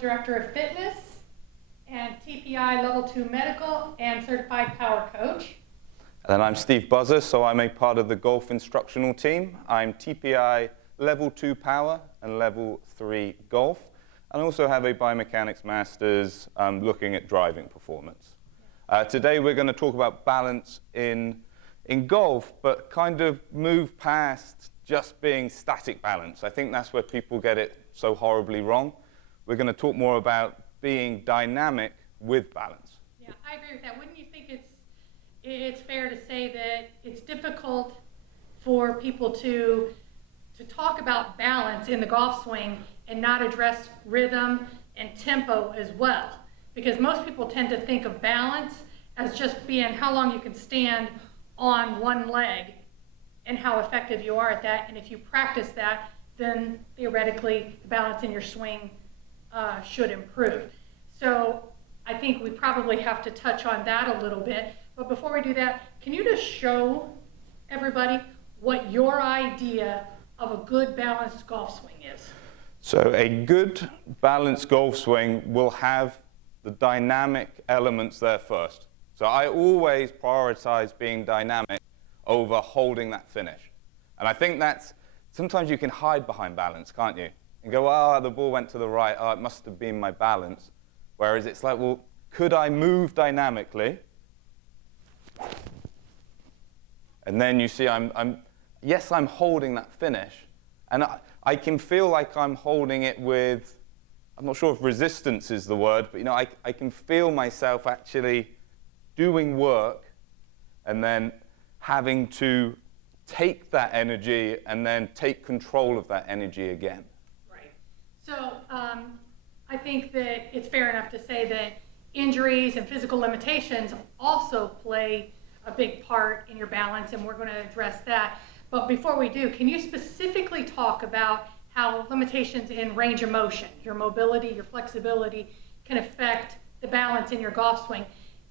Director of Fitness and TPI Level 2 Medical and Certified Power Coach. And I'm Steve Buzzer, so I'm a part of the golf instructional team. I'm TPI Level 2 Power and Level 3 Golf. And I also have a Biomechanics Masters looking at driving performance. Today we're going to talk about balance in golf, but kind of move past just being static balance. I think that's where people get it so horribly wrong. We're going to talk more about being dynamic with balance. Yeah, I agree with that. Wouldn't you think it's fair to say that it's difficult for people to talk about balance in the golf swing and not address rhythm and tempo as well? Because most people tend to think of balance as just being how long you can stand on one leg and how effective you are at that. And if you practice that, then theoretically the balance in your swing should improve. So I think we probably have to touch on that a little bit. But before we do that, can you just show everybody what your idea of a good balanced golf swing is? So a good balanced golf swing will have the dynamic elements there first. So I always prioritize being dynamic over holding that finish. And I think that's, sometimes you can hide behind balance, can't you? And go, oh, the ball went to the right, oh, it must have been my balance. Whereas it's like, well, could I move dynamically? And then you see yes, I'm holding that finish. And I can feel like I'm holding it with, I'm not sure if resistance is the word, but I can feel myself actually doing work and then having to take that energy and then take control of that energy again. Right. So I think that it's fair enough to say that injuries and physical limitations also play a big part in your balance, and we're going to address that. But before we do, can you specifically talk about how limitations in range of motion, your mobility, your flexibility, can affect the balance in your golf swing?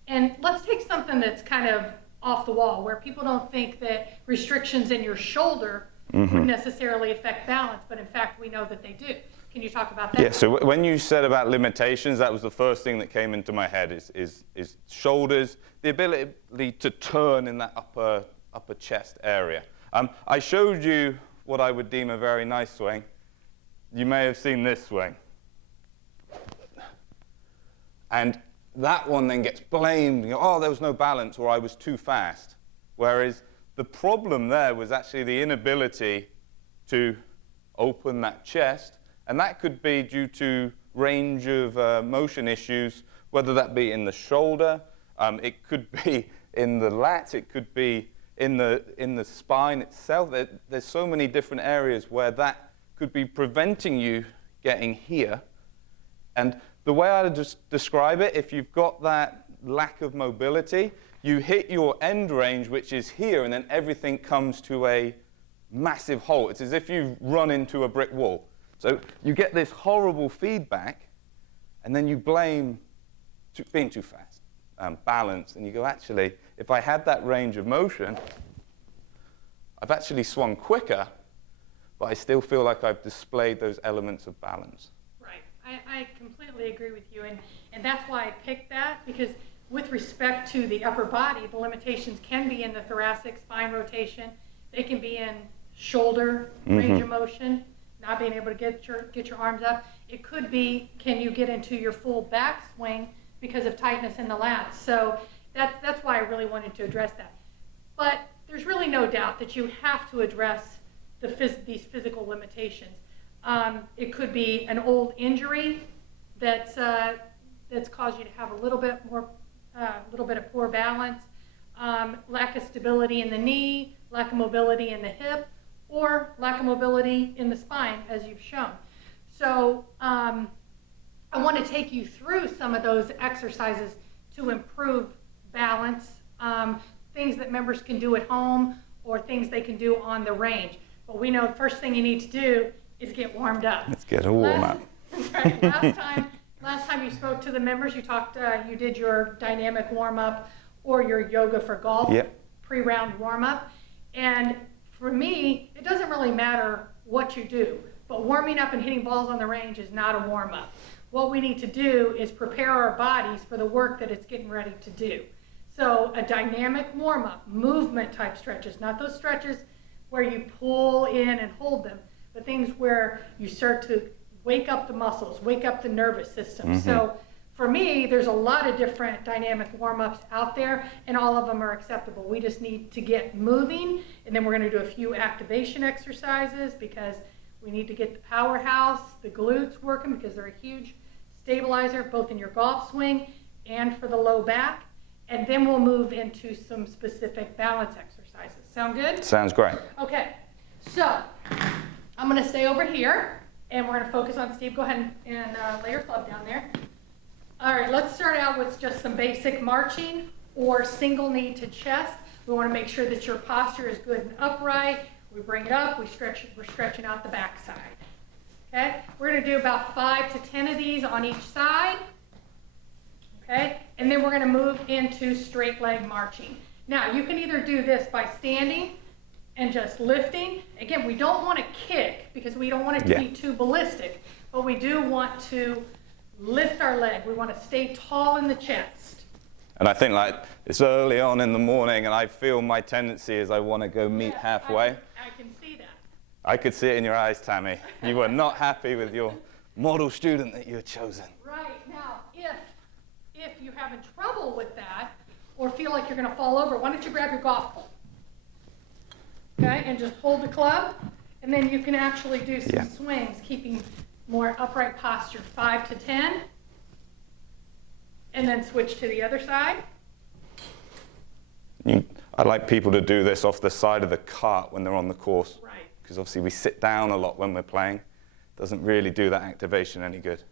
And let's take something that's kind of off the wall, where people don't think that restrictions in your shoulder would necessarily affect balance, but in fact we know that they do. Can you talk about that? Yeah, so when you said about limitations, that was the first thing that came into my head is shoulders, the ability to turn in that upper chest area. I showed you what I would deem a very nice swing. You may have seen this swing. And that one then gets blamed, oh, there was no balance, or I was too fast. Whereas the problem there was actually the inability to open that chest, and that could be due to range of motion issues, whether that be in the shoulder, it could be in the lats, it could be in the spine itself. There's so many different areas where that could be preventing you getting here. And the way I just describe it, if you've got that lack of mobility, you hit your end range, which is here, and then everything comes to a massive halt. It's as if you've run into a brick wall. So you get this horrible feedback, and then you blame being too fast, balance, and you go, actually, if I had that range of motion, I've actually swung quicker, but I still feel like I've displayed those elements of balance. I completely agree with you, and that's why I picked that, because with respect to the upper body, the limitations can be in the thoracic spine rotation. They can be in shoulder range of motion, not being able to get your arms up. It could be, can you get into your full backswing because of tightness in the lats? So that's why I really wanted to address that. But there's really no doubt that you have to address these physical limitations. It could be an old injury that's caused you to have a little bit of poor balance, lack of stability in the knee, lack of mobility in the hip, or lack of mobility in the spine, as you've shown. So I want to take you through some of those exercises to improve balance, things that members can do at home or things they can do on the range. But we know the first thing you need to do is get warmed up. Let's get a warm up. Right. Last time you spoke to the members, you did your dynamic warm up or your yoga for golf pre-round warm up. And for me, it doesn't really matter what you do, but warming up and hitting balls on the range is not a warm up. what we need to do is prepare our bodies for the work that it's getting ready to do. So a dynamic warm-up, movement type stretches, not those stretches where you pull in and hold them, but things where you start to wake up the muscles, wake up the nervous system. So for me, there's a lot of different dynamic warm-ups out there, and all of them are acceptable. We just need to get moving, and then we're going to do a few activation exercises because we need to get the powerhouse, the glutes working because they're a huge stabilizer both in your golf swing and for the low back. And then we'll move into some specific balance exercises. Sound good? Sounds great. Okay, so I'm going to stay over here, and we're going to focus on Steve. Go ahead and lay your club down there. All right, let's start out with just some basic marching or single knee to chest. We want to make sure that your posture is good and upright. We bring it up, we're stretching out the back side. Okay, we're going to do about 5 to 10 of these on each side. Okay, and then we're going to move into straight leg marching. Now, you can either do this by standing and just lifting. Again, we don't want to kick because we don't want it to be too ballistic, but we do want to lift our leg. We want to stay tall in the chest. And I think like it's early on in the morning and I feel my tendency is I want to go meet halfway. I can see that. I could see it in your eyes, Tammy. You were not happy with your model student that you had chosen. Right. Now, if you're having trouble with that or feel like you're going to fall over, why don't you grab your golf ball? Okay, and just hold the club, and then you can actually do some swings, keeping more upright posture, 5 to 10, and then switch to the other side. I like people to do this off the side of the cart when they're on the course. Right. Because obviously we sit down a lot when we're playing. Doesn't really do that activation any good.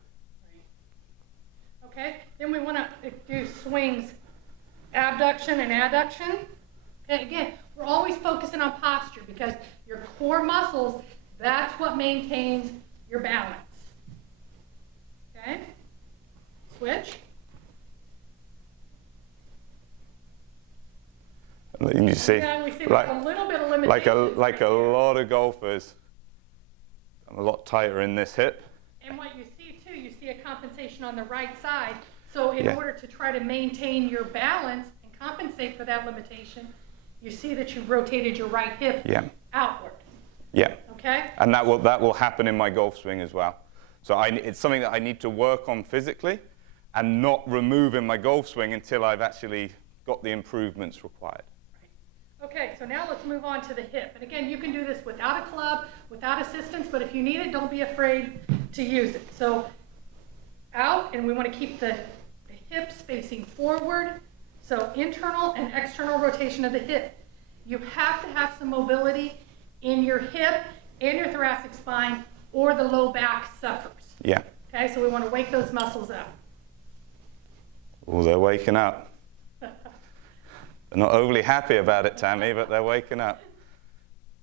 Right. Okay, then we want to do swings, abduction and adduction. Okay, again, we're always focusing on posture because your core muscles, that's what maintains your balance. Okay, switch. And you see, Yeah, we see like, a little bit of limitation. like a lot of golfers, I'm a lot tighter in this hip. And what you see too, you see a compensation on the right side. So in order to try to maintain your balance and compensate for that limitation, you see that you've rotated your right hip outward. Yeah. Okay? And that will happen in my golf swing as well. So it's something that I need to work on physically and not remove in my golf swing until I've actually got the improvements required. Okay, so now let's move on to the hip. And again, you can do this without a club, without assistance, but if you need it, don't be afraid to use it. So out, and we want to keep the hips facing forward. So internal and external rotation of the hip. You have to have some mobility in your hip and your thoracic spine, or the low back suffers. Yeah. Okay, so we want to wake those muscles up. Oh, they're waking up. They're not overly happy about it, Tammy, but they're waking up.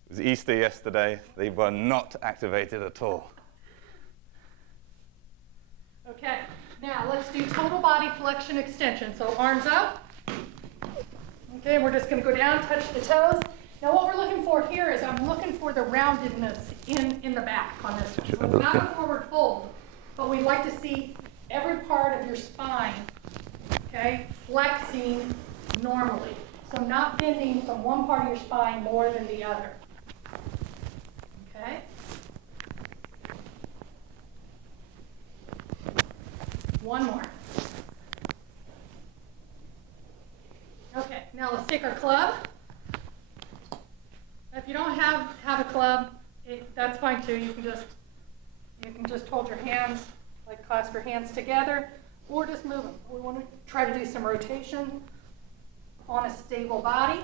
It was Easter yesterday. They were not activated at all. Okay, now let's do total body flexion extension. So arms up. Okay, we're just going to go down, touch the toes. Now what we're looking for here is I'm looking for the roundedness in the back on this one. So it's not a forward fold, but we'd like to see every part of your spine, okay, flexing normally. So not bending from one part of your spine more than the other. Okay? One more. Okay, now let's take our club. If you don't have a club, that's fine too. You can just hold your hands, like clasp your hands together, or just move them. We want to try to do some rotation on a stable body.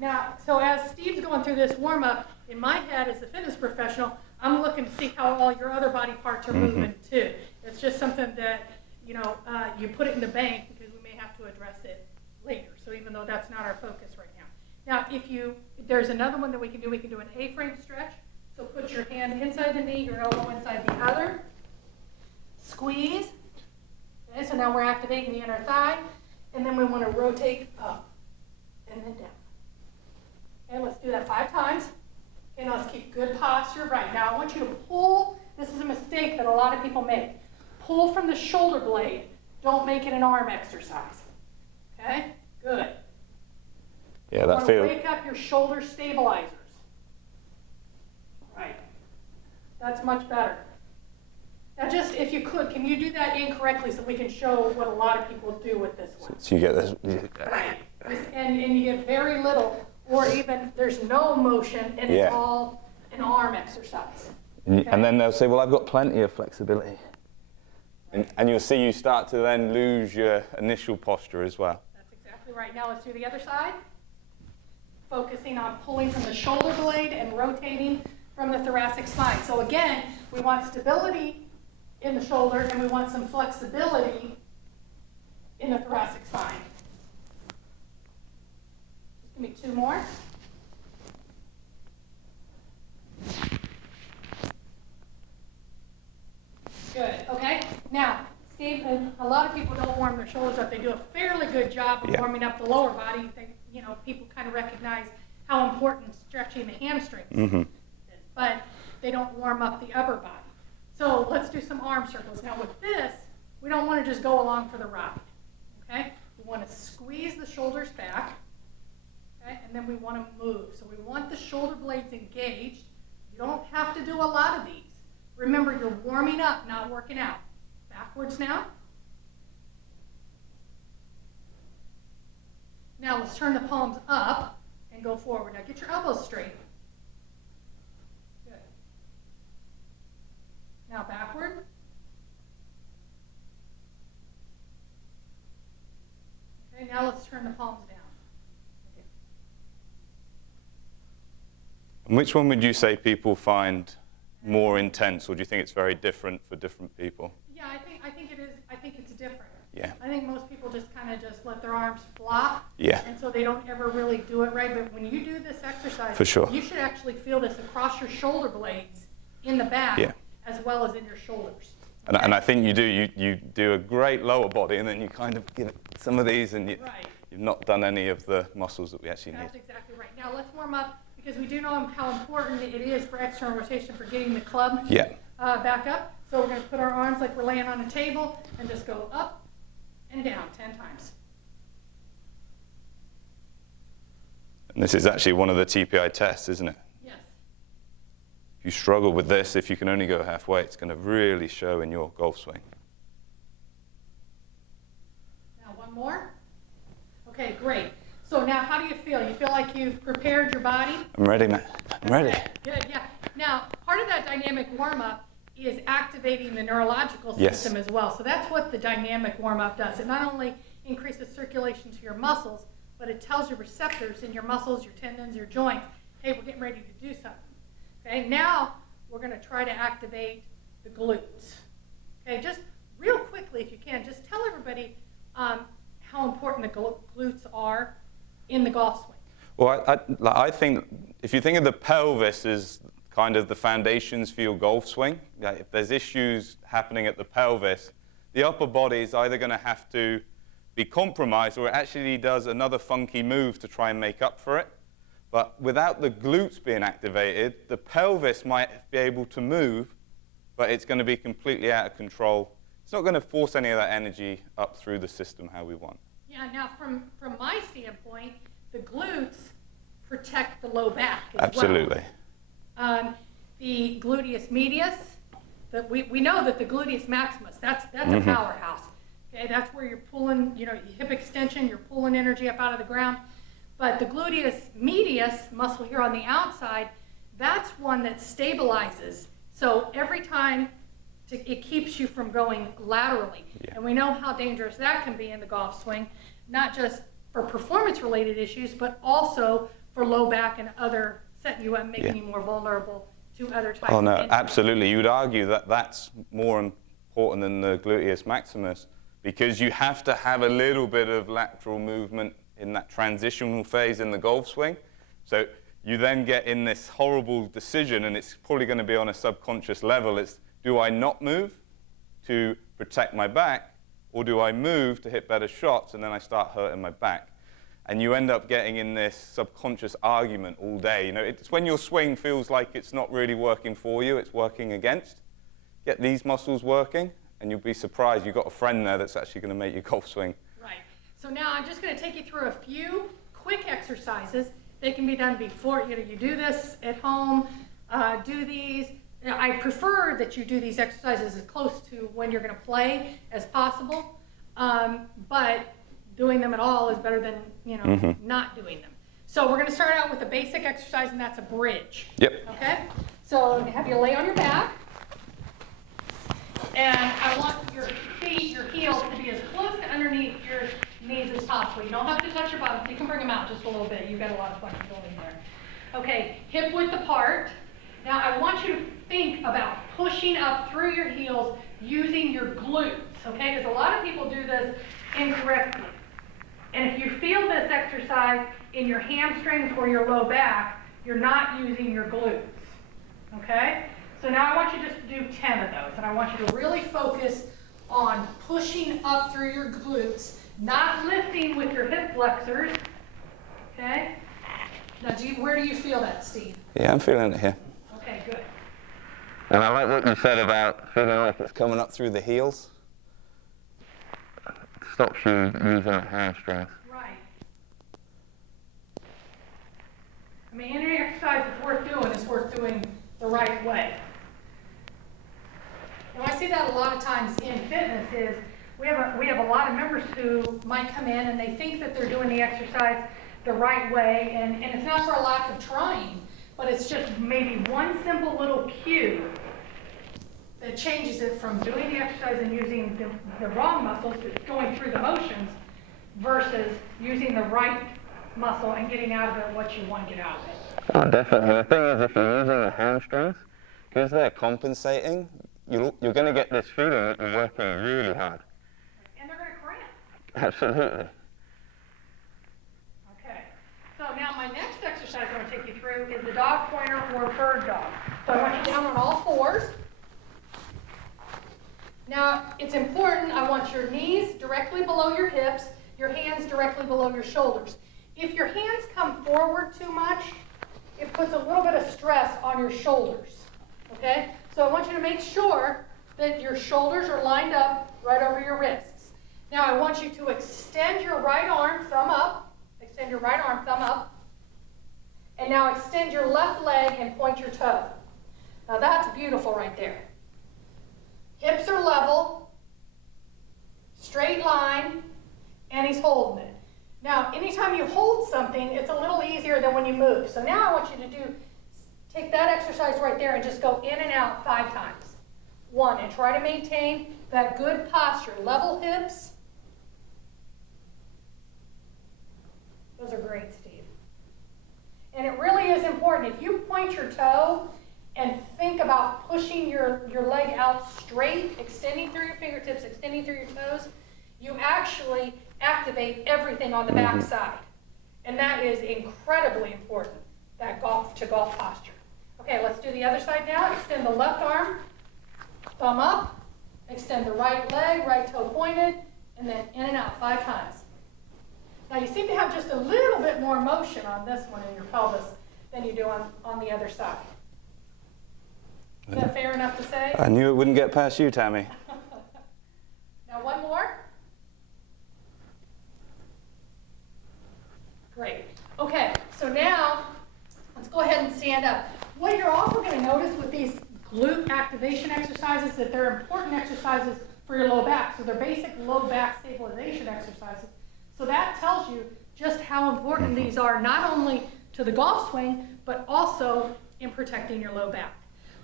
Now, so as Steve's going through this warm-up, in my head as a fitness professional, I'm looking to see how all your other body parts are moving too. It's just something that, you put it in the bank because we may have to address it later. So even though that's not our focus right now. Now, there's another one that we can do an A-frame stretch. So put your hand inside the knee, your elbow inside the other. Squeeze. Okay, so now we're activating the inner thigh, and then we want to rotate up and then down. Okay, let's do that 5 times. Okay, now let's keep good posture. Right, now I want you to pull. This is a mistake that a lot of people make. Pull from the shoulder blade. Don't make it an arm exercise. Okay, good. Yeah, that feels. Wake up your shoulder stabilizers. Right. That's much better. Now just, if you could, can you do that incorrectly so we can show what a lot of people do with this one? So you get this. Right. And you get very little, or even there's no motion, and it's all an arm exercise. Okay? And then they'll say, well, I've got plenty of flexibility. And you'll see you start to then lose your initial posture as well. That's exactly right. Now let's do the other side. Focusing on pulling from the shoulder blade and rotating from the thoracic spine. So again, we want stability in the shoulder, and we want some flexibility in the thoracic spine. Just give me 2 more. Good, okay? Now, Steve, a lot of people don't warm their shoulders up. They do a fairly good job of warming up the lower body. People kind of recognize how important stretching the hamstrings is, but they don't warm up the upper body. So let's do some arm circles. Now with this, we don't want to just go along for the ride, okay? We want to squeeze the shoulders back, okay? And then we want to move. So we want the shoulder blades engaged. You don't have to do a lot of these. Remember, you're warming up, not working out. Backwards now. Now let's turn the palms up and go forward. Now get your elbows straight. Good. Now backward. Okay, now let's turn the palms down. Okay. And which one would you say people find more intense, or do you think it's very different for different people? Yeah, I think it is. I think it's different. Yeah. I think most people just kind of just let their arms flop. Yeah. And so they don't ever really do it right. But when you do this exercise, For sure. you should actually feel this across your shoulder blades in the back as well as in your shoulders. Okay? And I think you do a great lower body, and then you kind of give it some of these, and you've not done any of the muscles that we actually need. That's exactly right. Now let's warm up, because we do know how important it is for external rotation for getting the club back up. So we're going to put our arms like we're laying on a table and just go up and down 10 times. And this is actually one of the TPI tests, isn't it? Yes. If you struggle with this, if you can only go halfway, it's going to really show in your golf swing. Now one more. Okay, great. So now how do you feel? You feel like you've prepared your body? I'm ready, man. I'm ready. Good, yeah. Now, part of that dynamic warm-up is activating the neurological system as well. So that's what the dynamic warm-up does. It not only increases circulation to your muscles, but it tells your receptors in your muscles, your tendons, your joints, hey, we're getting ready to do something. Okay, now we're going to try to activate the glutes. Okay, just real quickly, if you can, just tell everybody how important the glutes are in the golf swing. Well, I think if you think of the pelvis as kind of the foundations for your golf swing, if there's issues happening at the pelvis, the upper body is either going to have to be compromised, or it actually does another funky move to try and make up for it. But without the glutes being activated, the pelvis might be able to move, but it's going to be completely out of control. It's not going to force any of that energy up through the system how we want. Yeah, now from my standpoint, the glutes protect the low back as Absolutely. Well. The gluteus medius, we know that the gluteus maximus, that's a powerhouse. Okay, that's where you're pulling, hip extension, you're pulling energy up out of the ground. But the gluteus medius, muscle here on the outside, that's one that stabilizes. So every time it keeps you from going laterally. Yeah. And we know how dangerous that can be in the golf swing, not just for performance-related issues, but also for low back and other, setting you up, making you more vulnerable to other types of injuries. Absolutely. You would argue that that's more important than the gluteus maximus, because you have to have a little bit of lateral movement in that transitional phase in the golf swing. So you then get in this horrible decision, and it's probably going to be on a subconscious level. It's, do I not move to protect my back, or do I move to hit better shots and then I start hurting my back? And you end up getting in this subconscious argument all day. You know, it's when your swing feels like it's not really working for you, it's working against. Get these muscles working, and you'll be surprised. You've got a friend there that's actually going to make your golf swing. Right. So now I'm just going to take you through a few quick exercises. They can be done before, you know, you do this at home, do these. Now, I prefer that you do these exercises as close to when you're going to play as possible, but doing them at all is better than, you know, not doing them. So we're going to start out with a basic exercise, and that's a bridge. Yep. Okay? So have you lay on your back, and I want your feet, your heels, to be as close to underneath your knees as possible. You don't have to touch your bottom. You can bring them out just a little bit. You've got a lot of flexibility there. Okay, hip width apart. Now I want you to think about pushing up through your heels using your glutes, okay? Because a lot of people do this incorrectly. And if you feel this exercise in your hamstrings or your low back, you're not using your glutes, okay? So now I want you just to do 10 of those, and I want you to really focus on pushing up through your glutes, not lifting with your hip flexors, okay? Now, where do you feel that, Steve? Yeah, I'm feeling it here. Okay, good. And I like what you said about feeling like it's coming up through the heels. It stops you using the hamstrings. Right. I mean, any exercise that's worth doing is worth doing the right way. And I see that a lot of times in fitness is we have a lot of members who might come in and they think that they're doing the exercise the right way, and it's not for a lack of trying, but it's just maybe one simple little cue that changes it from doing the exercise and using the wrong muscles, going through the motions, versus using the right muscle and getting out of it what you want to get out of it. Oh, definitely. The thing is, if you're using the hamstrings, because they're compensating, you're going to get this feeling that you're working really hard. And they're going to cramp. Absolutely. Okay. So now my next exercise I'm going to take you through is the dog pointer or bird dog. So I want you down on all fours. Now, it's important, I want your knees directly below your hips, your hands directly below your shoulders. If your hands come forward too much, it puts a little bit of stress on your shoulders, okay? So I want you to make sure that your shoulders are lined up right over your wrists. Now I want you to extend your right arm, thumb up, extend your right arm, thumb up, and now extend your left leg and point your toe. Now that's beautiful right there. Hips are level, straight line, and he's holding it. Now, anytime you hold something, it's a little easier than when you move. So now I want you to take that exercise right there and just go in and out 5 times. 1, and try to maintain that good posture. Level hips. Those are great, Steve. And it really is important. If you point your toe and think about pushing your leg out straight, extending through your fingertips, extending through your toes, you actually activate everything on the back side. And that is incredibly important, that golf posture. Okay, let's do the other side now. Extend the left arm, thumb up, extend the right leg, right toe pointed, and then in and out 5 times. Now you seem to have just a little bit more motion on this one in your pelvis than you do on the other side. Is that fair enough to say? I knew it wouldn't get past you, Tammy. Now one more. Great. Okay, so now let's go ahead and stand up. What you're also going to notice with these glute activation exercises that they're important exercises for your low back. So they're basic low back stabilization exercises. So that tells you just how important these are, not only to the golf swing, but also in protecting your low back.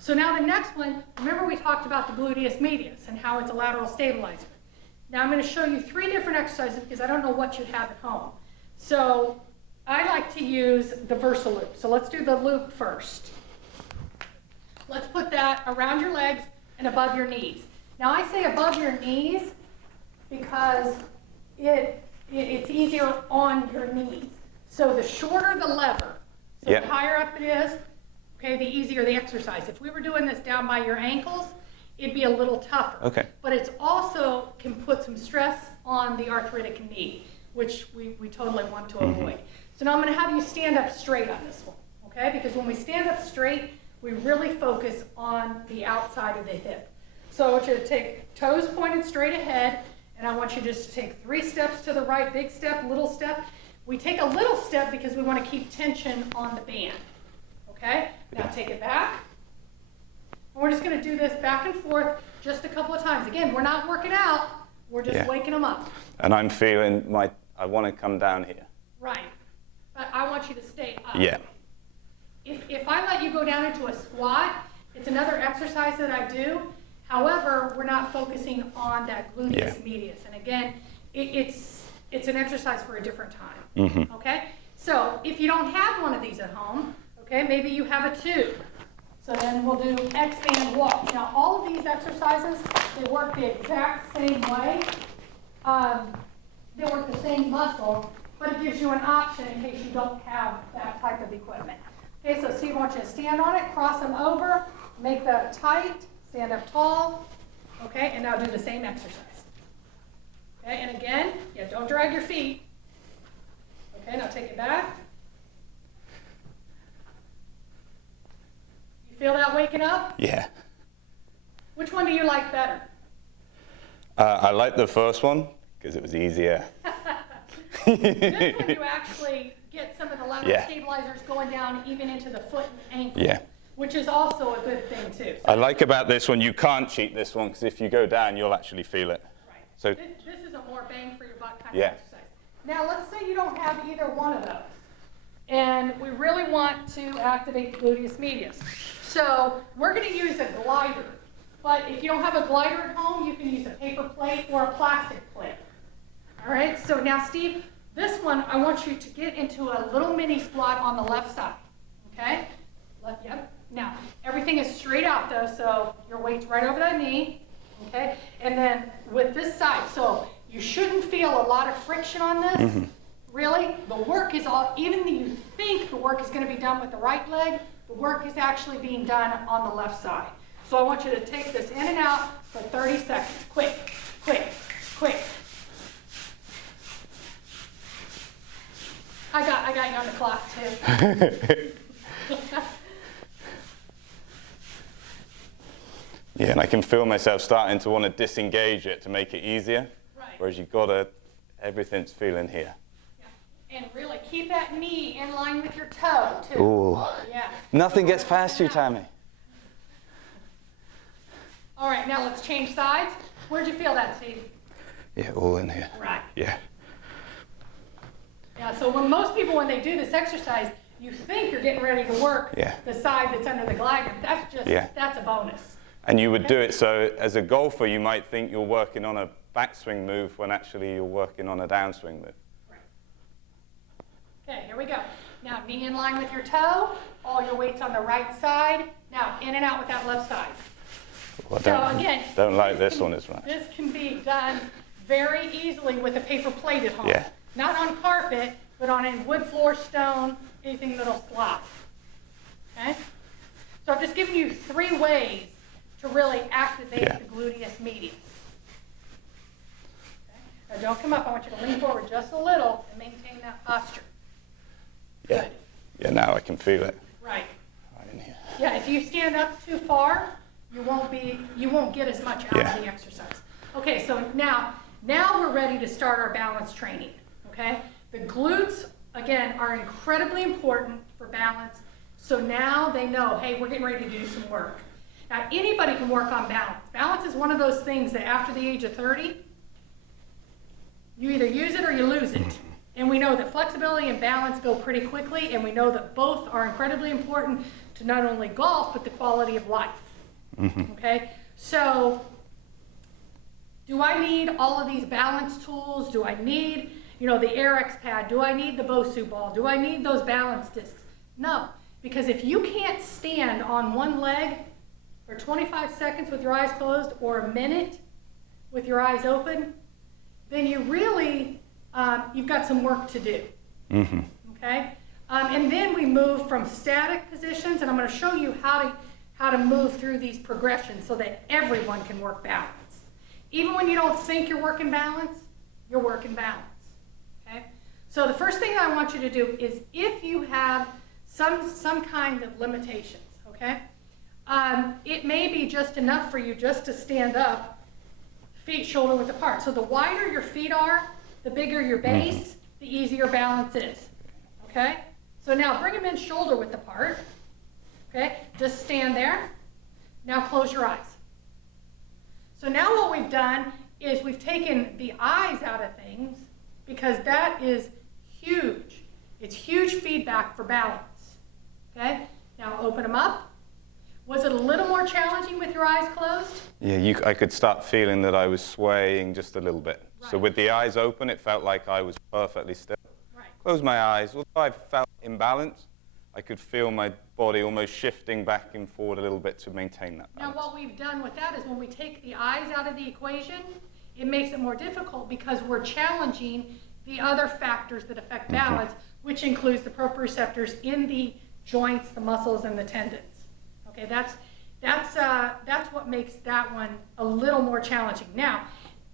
So now the next one, remember we talked about the gluteus medius and how it's a lateral stabilizer. Now I'm going to show you 3 different exercises because I don't know what you have at home. So I like to use the VersaLoop. So let's do the loop first. Let's put that around your legs and above your knees. Now I say above your knees because it's easier on your knees. So the shorter the lever, so the higher up it is, okay, the easier the exercise. If we were doing this down by your ankles, it'd be a little tougher. Okay. But it's also can put some stress on the arthritic knee, which we totally want to avoid. So now I'm going to have you stand up straight on this one, okay? Because when we stand up straight, we really focus on the outside of the hip. So I want you to take toes pointed straight ahead, and I want you just to take 3 steps to the right, big step, little step. We take a little step because we want to keep tension on the band, okay? Now take it back. And we're just going to do this back and forth just a couple of times. Again, we're not working out, we're just waking them up. And I'm feeling I want to come down here. Right. But I want you to stay up. Yeah. If I let you go down into a squat, it's another exercise that I do. However, we're not focusing on that gluteus medius. And again, it's an exercise for a different time. Okay? So if you don't have one of these at home, okay, maybe you have a tube. So then we'll do X-band walk. Now all of these exercises, they work the exact same way. They work the same muscle, but it gives you an option in case you don't have that type of equipment. Okay, so Steve, I want you to stand on it, cross them over, make that tight, stand up tall, okay, and now do the same exercise. Okay, and again, don't drag your feet. Okay, now take it back. You feel that waking up? Yeah. Which one do you like better? I like the first one because it was easier. This one you actually get some of the lateral Yeah. stabilizers going down even into the foot and ankle. Yeah. Which is also a good thing too. I like about this one, you can't cheat this one because if you go down, you'll actually feel it. Right. So This is a more bang for your buck kind Yeah. of exercise. Now let's say you don't have either one of those. And we really want to activate the gluteus medius. So we're going to use a glider. But if you don't have a glider at home, you can use a paper plate or a plastic plate. All right, so now Steve, this one I want you to get into a little mini squat on the left side. Okay? Yep. Now, everything is straight out though, so your weight's right over that knee. Okay? And then with this side, so you shouldn't feel a lot of friction on this. Really, the work is all, even though you think the work is going to be done with the right leg, the work is actually being done on the left side. So I want you to take this in and out for 30 seconds. Quick, quick, quick. I got you on the clock too. yeah, and I can feel myself starting to want to disengage it to make it easier. Right. Whereas you've got to, everything's feeling here. Yeah. And really keep that knee in line with your toe too. Ooh. Yeah. Nothing gets past you, Tammy. All right, now let's change sides. Where'd you feel that, Steve? Yeah, all in here. Right. Yeah. Yeah, so when they do this exercise, you think you're getting ready to work the side that's under the glider. That's just, that's a bonus. And you would do it so, as a golfer, you might think you're working on a backswing move when actually you're working on a downswing move. Right. Okay, here we go. Now, knee in line with your toe. All your weight's on the right side. Now, in and out with that left side. Well, So again, don't like this one as much. This can be done very easily with a paper plate at home. Yeah. Not on carpet, but on a wood floor, stone, anything that'll slop. Okay? So I've just given you 3 ways to really activate the gluteus medius. Okay? Now don't come up. I want you to lean forward just a little and maintain that posture. Yeah. Good. Yeah, now I can feel it. Right. Right in here. Yeah, if you stand up too far, you won't get as much out of the exercise. Okay, so now we're ready to start our balance training. Okay? The glutes, again, are incredibly important for balance. So now they know, hey, we're getting ready to do some work. Now, anybody can work on balance. Balance is one of those things that after the age of 30, you either use it or you lose it. And we know that flexibility and balance go pretty quickly, and we know that both are incredibly important to not only golf, but the quality of life. Okay? So, do I need all of these balance tools? Do I need, the AirX pad? Do I need the Bosu ball? Do I need those balance discs? No, because if you can't stand on one leg for 25 seconds with your eyes closed or a minute with your eyes open, then you really, you've got some work to do. Okay? And then we move from static positions, and I'm going to show you how how to move through these progressions so that everyone can work balance. Even when you don't think you're working balance, you're working balance. Okay? So the first thing I want you to do is if you have some kind of limitations, okay? It may be just enough for you just to stand up, feet shoulder width apart. So the wider your feet are, the bigger your base, the easier balance is. Okay? So now bring them in shoulder width apart. Okay? Just stand there. Now close your eyes. So now what we've done is we've taken the eyes out of things because that is huge. It's huge feedback for balance. Okay? Now open them up. Was it a little more challenging with your eyes closed? Yeah, I could start feeling that I was swaying just a little bit. Right. So with the eyes open, it felt like I was perfectly still. Right. Close my eyes. Although I felt imbalanced, I could feel my body almost shifting back and forward a little bit to maintain that balance. Now what we've done with that is when we take the eyes out of the equation, it makes it more difficult because we're challenging the other factors that affect balance, which includes the proprioceptors in the joints, the muscles, and the tendons. Okay, that's what makes that one a little more challenging. Now,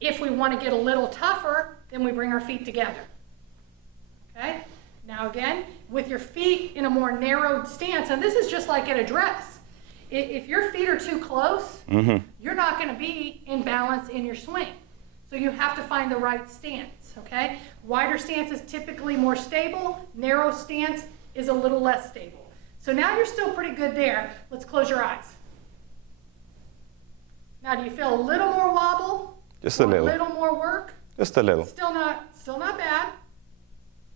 if we want to get a little tougher, then we bring our feet together. Okay? Now again, with your feet in a more narrowed stance, and this is just like at a dress. If your feet are too close, you're not going to be in balance in your swing. So you have to find the right stance, okay? Wider stance is typically more stable. Narrow stance is a little less stable. So now you're still pretty good there. Let's close your eyes. Now, do you feel a little more wobble? Just a little. A little more work? Just a little. Still not bad.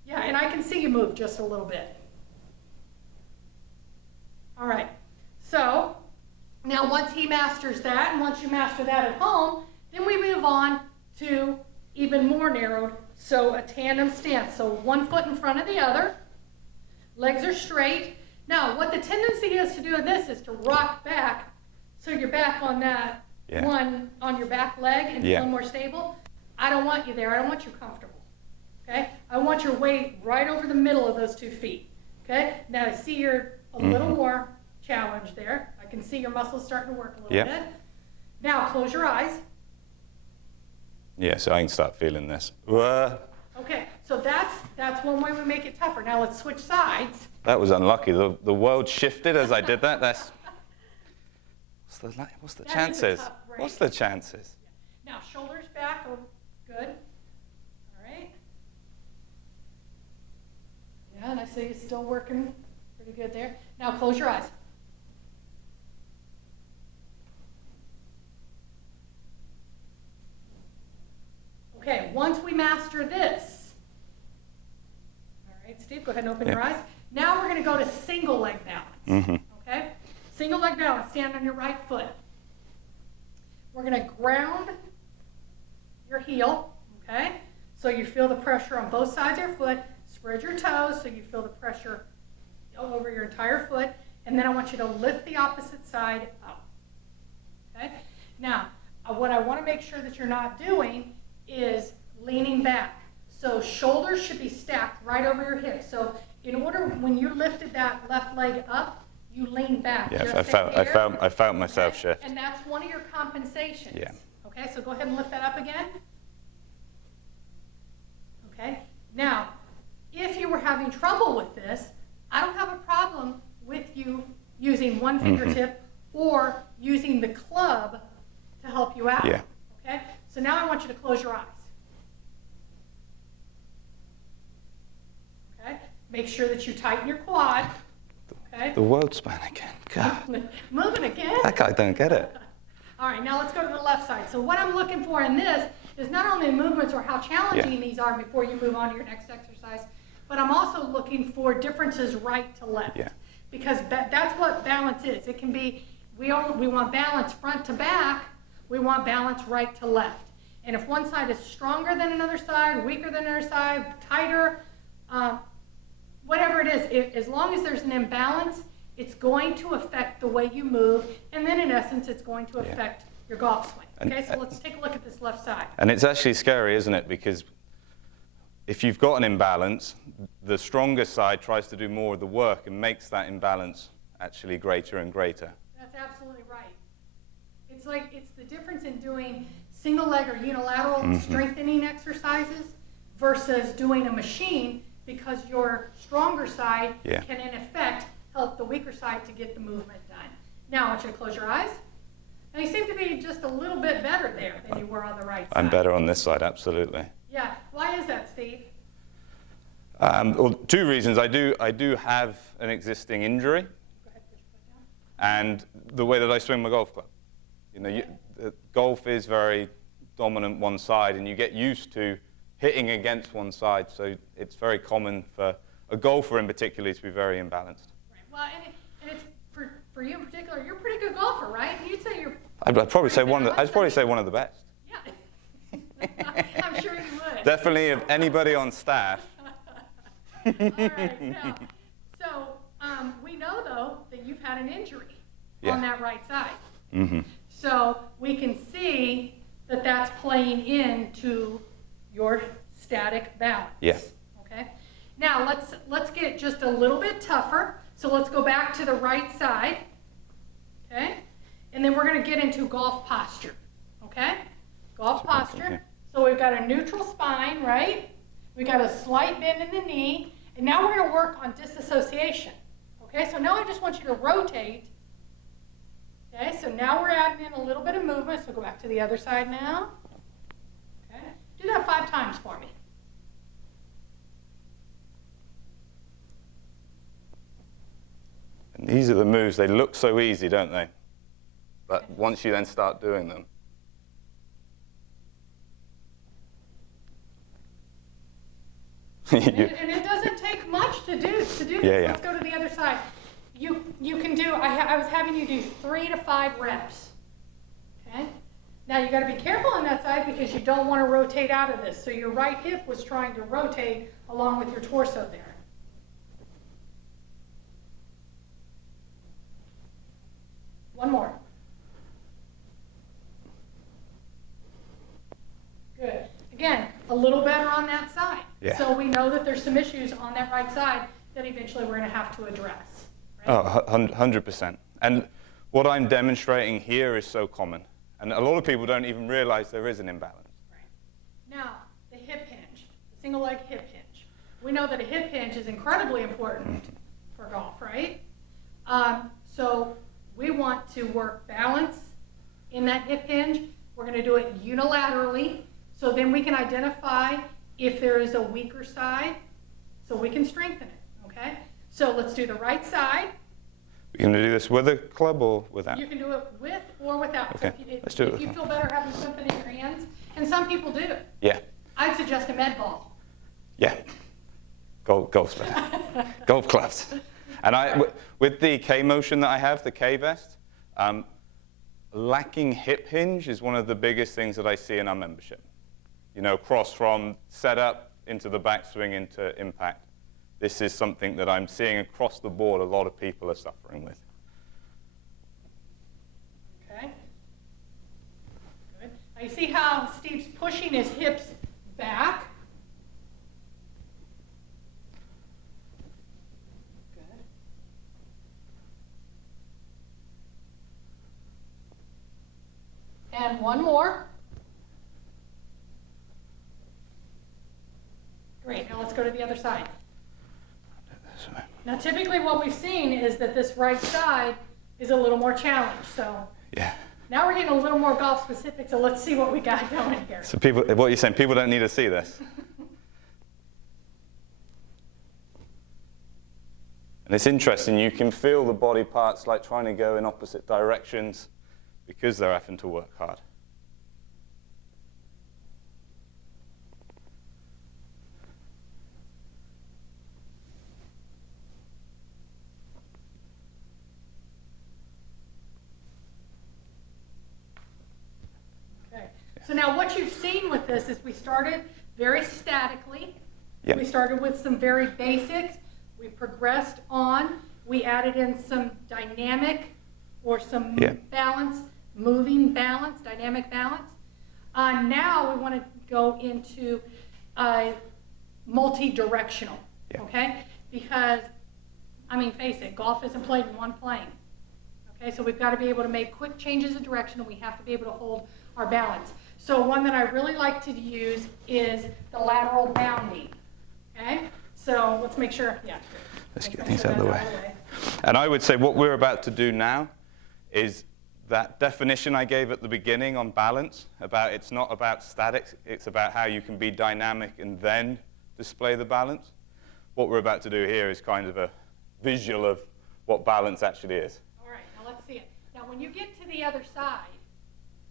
Yeah, and I can see you move just a little bit. All right. So now once he masters that, and once you master that at home, then we move on to even more narrowed. So a tandem stance. So one foot in front of the other. Legs are straight. Now, what the tendency is to do in this is to rock back so you're back on that one on your back leg and feel more stable. I don't want you there. I don't want you comfortable. Okay? I want your weight right over the middle of those 2 feet. Okay? Now, I see you're a little more challenged there. I can see your muscles starting to work a little bit. Now, close your eyes. Yeah, so I can start feeling this. Okay, so that's one way we make it tougher. Now, let's switch sides. That was unlucky. The world shifted as I did that. What's the chances? What's the chances? Now, shoulders back. Oh, good. All right. Yeah, and I see you still working pretty good there. Now, close your eyes. Okay, once we master this, all right, Steve, go ahead and open your eyes. Now we're going to go to single leg balance. Okay? Single leg balance. Stand on your right foot. We're going to ground your heel. Okay? So you feel the pressure on both sides of your foot. Spread your toes so you feel the pressure over your entire foot. And then I want you to lift the opposite side up. Okay? Now, what I want to make sure that you're not doing is leaning back. So shoulders should be stacked right over your hips. So in order, when you lifted that left leg up, you lean back. Yeah, I felt myself shift. And that's one of your compensations. Yeah. Okay, so go ahead and lift that up again. Okay, now, if you were having trouble with this, I don't have a problem with you using one fingertip or using the club to help you out. Yeah. Okay, so now I want you to close your eyes. Okay, make sure that you tighten your quad. Okay. The world span again. God. Moving again? That guy don't get it. All right, now let's go to the left side. So what I'm looking for in this is not only the movements or how challenging these are before you move on to your next exercise, but I'm also looking for differences right to left. Yeah. Because that's what balance is. It can be, we want balance front to back, we want balance right to left. And if one side is stronger than another side, weaker than another side, tighter, whatever it is, as long as there's an imbalance, it's going to affect the way you move, and then in essence, it's going to affect your golf swing. Okay, so let's take a look at this left side. And it's actually scary, isn't it? Because if you've got an imbalance, the stronger side tries to do more of the work and makes that imbalance actually greater and greater. That's That's absolutely right. It's like, it's the difference in doing single leg or unilateral strengthening exercises versus doing a machine, because your stronger side can in effect help the weaker side to get the movement done. Now I want you to close your eyes. Now you seem to be just a little bit better there than you were on the right side. I'm better on this side, absolutely. Yeah, why is that, Steve? Well, two reasons. I do have an existing injury, Go ahead, push your foot down. and the way that I swing my golf club. You know, golf is very dominant one side, and you get used to hitting against one side, so it's very common for a golfer in particular to be very imbalanced. Right. Well, and it's for you in particular, you're a pretty good golfer, right? You'd say you're. I'd probably say one of the best. Yeah. I'm sure you would. Definitely of anybody on staff. All right. Now, so we know though that you've had an injury on that right side. Mm-hmm. So we can see that that's playing into your static balance. Yeah. Okay. Now let's get just a little bit tougher. So let's go back to the right side. Okay. And then we're going to get into golf posture. Okay. Golf posture. Okay. So we've got a neutral spine, right? We got a slight bend in the knee, and now we're going to work on disassociation. Okay. So now I just want you to rotate. Okay, so now we're adding in a little bit of movement. So go back to the other side now. Okay, do that 5 times for me. And these are the moves. They look so easy, don't they? But once you then start doing them. And it doesn't take much to do this. Let's go to the other side. You can do, I was having you do 3 to 5 reps. Okay? Now you got to be careful on that side because you don't want to rotate out of this. So your right hip was trying to rotate along with your torso there. One more. Good. Again, a little better on that side. Yeah. So we know that there's some issues on that right side that eventually we're going to have to address. Right? Oh, 100%. And what I'm demonstrating here is so common. And a lot of people don't even realize there is an imbalance. Right. Now, the hip hinge, the single leg hip hinge. We know that a hip hinge is incredibly important for golf, right? So we want to work balance in that hip hinge. We're going to do it unilaterally. So then we can identify if there is a weaker side, so we can strengthen it, okay? So let's do the right side. We're going to do this with a club or without? You can do it with or without. Okay, So let's do it if you with feel better having something in your hands, and some people do. Yeah. I'd suggest a med ball. Yeah. Golf's better. Golf clubs. And with the K motion that I have, the K vest, lacking hip hinge is one of the biggest things that I see in our membership. You know, cross from setup into the backswing into impact. This is something that I'm seeing across the board a lot of people are suffering with. Okay. Good. Now you see how Steve's pushing his hips back? Good. And one more. Great, now let's go to the other side. Now typically what we've seen is that this right side is a little more challenged, so Yeah. now we're getting a little more golf specific, so let's see what we got going here. So people, what you're saying, people don't need to see this. And it's interesting, you can feel the body parts like trying to go in opposite directions because they're having to work hard. Okay. So now what you've seen with this is we started very statically. Yep. We started with some very basics. We progressed on. We added in some dynamic or some balance, moving balance, dynamic balance. Now we want to go into multi-directional, okay? Because, I mean, face it, golf isn't played in one plane, Okay, so we've got to be able to make quick changes of direction, and we have to be able to hold our balance. So one that I really like to use is the lateral bounding. Okay, so let's make sure, yeah. Let's get things out of the way. And I would say what we're about to do now is that definition I gave at the beginning on balance, about it's not about statics, it's about how you can be dynamic and then display the balance. What we're about to do here is kind of a visual of what balance actually is. All right, now let's see it. Now when you get to the other side,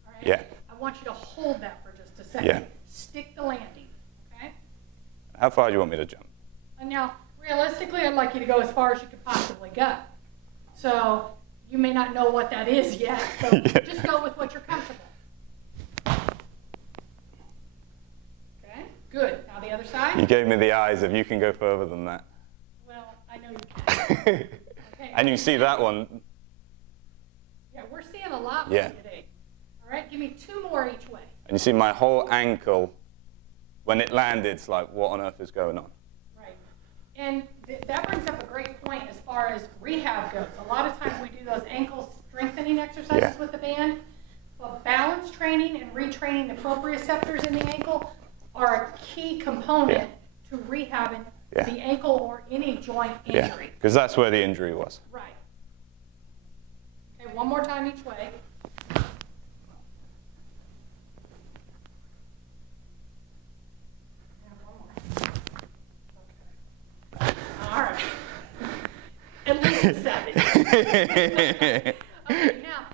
all right, Yeah. I want you to hold that for just a second. Yeah. Stick the landing, okay? How far do you want me to jump? And now, realistically, I'd like you to go as far as you could possibly go. So you may not know what that is yet, so Yeah. just go with what you're comfortable. Okay, good. Now the other side. You gave me the eyes of you can go further than that. Well, I know you can. Okay. And you see that one. Yeah, we're seeing a lot Yeah. more today. All right, give me 2 more each way. And you see my whole ankle, when it landed, it's like, what on earth is going on? Right. And that brings up a great point as far as rehab goes. A lot of times we do those ankle strengthening exercises Yeah. with the band, but balance training and retraining the proprioceptors in the ankle are a key component to rehabbing Yeah. the ankle or any joint Yeah, injury. because that's where the injury was. Right. Okay, one more time each way. And one more. Okay. All right. At least a 7. Okay, now,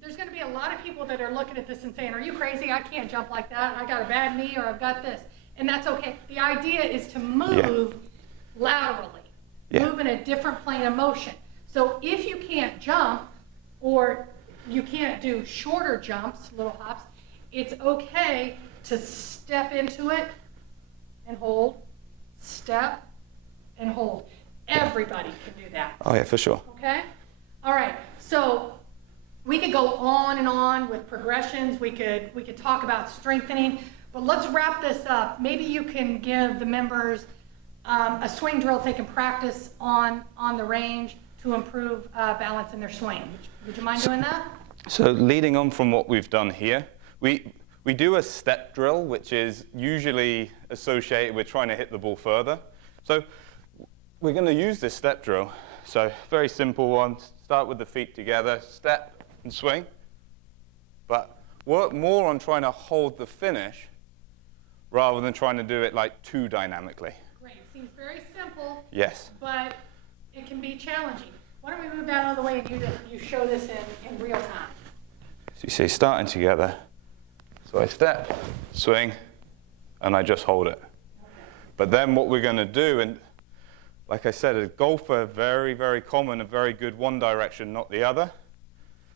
there's going to be a lot of people that are looking at this and saying, are you crazy? I can't jump like that. I got a bad knee or I've got this. And that's okay. The idea is to move laterally, Yeah. move in a different plane of motion. So if you can't jump or you can't do shorter jumps, little hops, it's okay to step into it and hold, step and hold. Everybody can do that. Oh, yeah, for sure. Okay? All right. So we could go on and on with progressions. We could talk about strengthening, but let's wrap this up. Maybe you can give the members a swing drill they can practice on the range to improve balance in their swing. Would you mind doing that? So leading on from what we've done here, we do a step drill, which is usually associated with trying to hit the ball further. So we're going to use this step drill. So very simple one. Start with the feet together, step and swing. But work more on trying to hold the finish rather than trying to do it like too dynamically. Great. Seems very simple, Yes. but it can be challenging. Why don't we move that out of the way and you show this in real time? So you see, starting together. So I step, swing, and I just hold it. But then what we're going to do, and like I said, a golfer, very, very common, a very good one direction, not the other.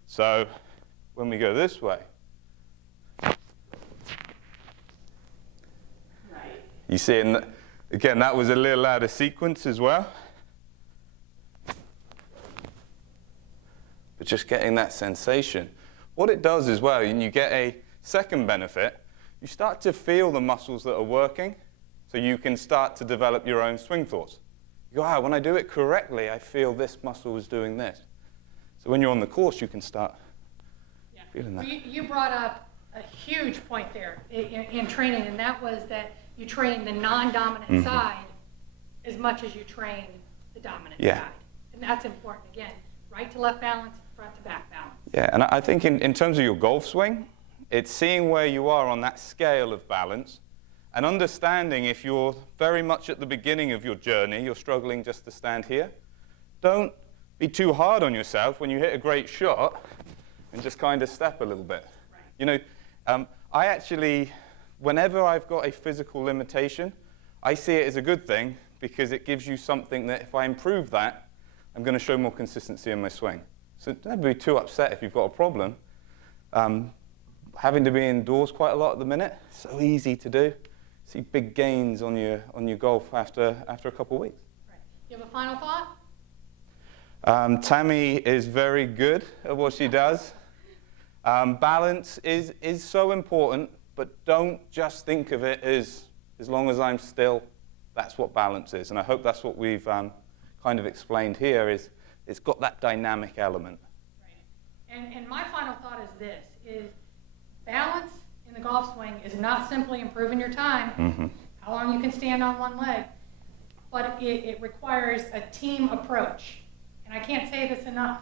So when we go this way, Right. you see, and again, that was a little out of sequence as well. But just getting that sensation. What it does as well, and you get a second benefit, you start to feel the muscles that are working, so you can start to develop your own swing thoughts. You go, when I do it correctly, I feel this muscle is doing this. So when you're on the course, you can start feeling that. You brought up a huge point there in training, and that was that you train the non-dominant side as much as you train the dominant side. And that's important. Again, right to left balance, front to back balance. Yeah, and I think in terms of your golf swing, it's seeing where you are on that scale of balance and understanding if you're very much at the beginning of your journey, you're struggling just to stand here. Don't be too hard on yourself when you hit a great shot and just kind of step a little bit. Right. You know, I actually, whenever I've got a physical limitation, I see it as a good thing because it gives you something that if I improve that, I'm going to show more consistency in my swing. So don't be too upset if you've got a problem. Having to be indoors quite a lot at the minute, so easy to do. See big gains on your golf after a couple of weeks. Right. You have a final thought? Tammy is very good at what she does. Balance is so important, but don't just think of it as long as I'm still, that's what balance is. And I hope that's what we've kind of explained here is it's got that dynamic element. Right. And my final thought is this, is balance in the golf swing is not simply improving your time, how long you can stand on one leg, but it requires a team approach. And I can't say this enough.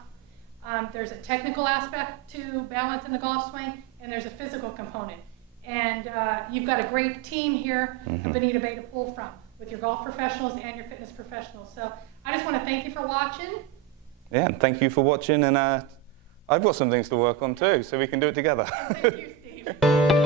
There's a technical aspect to balance in the golf swing, and there's a physical component. And you've got a great team here at Bonita Bay to pull from, with your golf professionals and your fitness professionals. So I just want to thank you for watching. Yeah, and thank you for watching, and I've got some things to work on too, so we can do it together. Thank you, Steve.